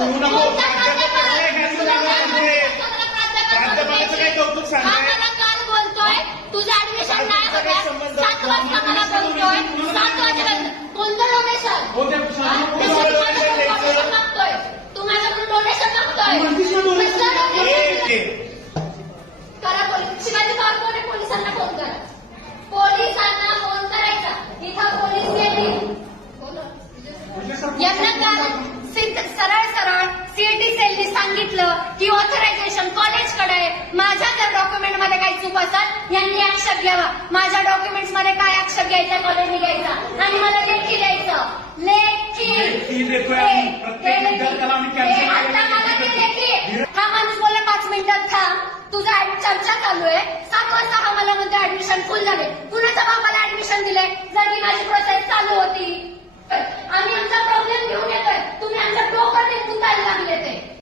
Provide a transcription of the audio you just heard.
我不 सांगितलं की ऑथरायझेशन कॉलेजकडे आहे. माझ्या जर डॉक्युमेंटमध्ये काही चूक असेल यांनी आक्षेप घ्यावा. माझ्या डॉक्युमेंट्समध्ये काय आक्षेप घ्यायचा कॉलेजने घ्यायचा. आणि मला लेखी द्यायचं. लेखी. हे- मला माणूस बोलला पाच मिनिटात थांब. तुझा चर्चा चालू आहे. सात वाजता हा मला म्हणतो ऍडमिशन फुल झाले. कुणाच्या बापाला ऍडमिशन दिले जर मी माझी प्रोसेस